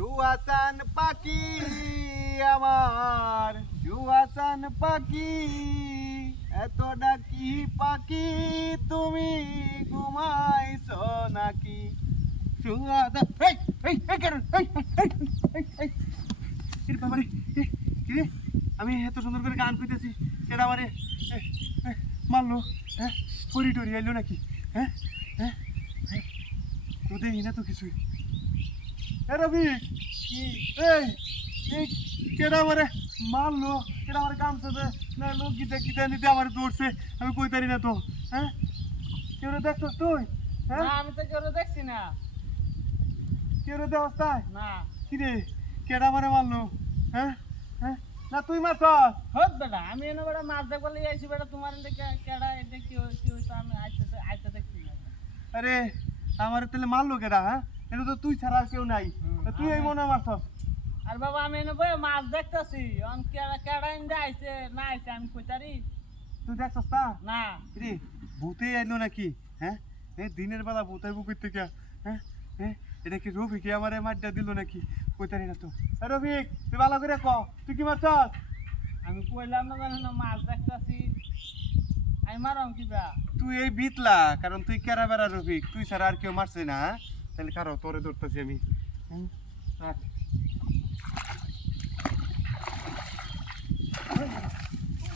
সুহাসান পাখি আমার সুহাসান পাখি এত ডাকি পাখি তুমি ঘুমাইছো নাকি সুহাসান এই এই এই কারণ এই এই এই এই এই বাবারে কি রে আমি এত সুন্দর করে গান কইতেছি এটা আমারে মারলো হ্যাঁ পরি টরি এলো নাকি হ্যাঁ হ্যাঁ তো দেখি না তো কিছুই রবি এই এই কেডা আমারে মারলো কেডা আমার কামছে না লোক গীতা গীতা নিতে আমার দৌড়ছে আমি কই তারি না তো হ্যাঁ কেউ দেখছস তুই হ্যাঁ আমি তো কেউ দেখছি না কেউ দেখছ তাই না কি রে কেডা আমারে মারলো হ্যাঁ হ্যাঁ না তুই মারছস হোক বেটা আমি এনে বেটা মাছ দেখবো লিয়ে আইছি বেটা তোমার এদিকে কেডা এটা কি হইছে আমি আইতে দেখছি না আরে আমার তাহলে মারলো কেডা হ্যাঁ এটা তো তুই ছাড়া আর কেউ নাই তুই এই মনে মারছস আর বাবা আমি এনে বই মাছ দেখতেছি অন কেডা কেডা ইন্দে আইছে না আইছে আমি কইতারি তুই দেখছস তা না রে ভূতে এলো নাকি হ্যাঁ এই দিনের বেলা ভূত আইব কই থেকে হ্যাঁ হ্যাঁ এটা কি রফিক আমারে মারটা দিল নাকি কইতারি না তো রফিক তুই ভালো করে ক তুই কি মারছস আমি কইলাম না জানো না মাছ দেখতেছি আমি মারাম কি বা তুই এই বিতলা কারণ তুই কেরা বেড়া রফিক তুই ছাড়া আর কেউ মারছে না তাহলে কারো তোরে ধরতেছি আমি রাখ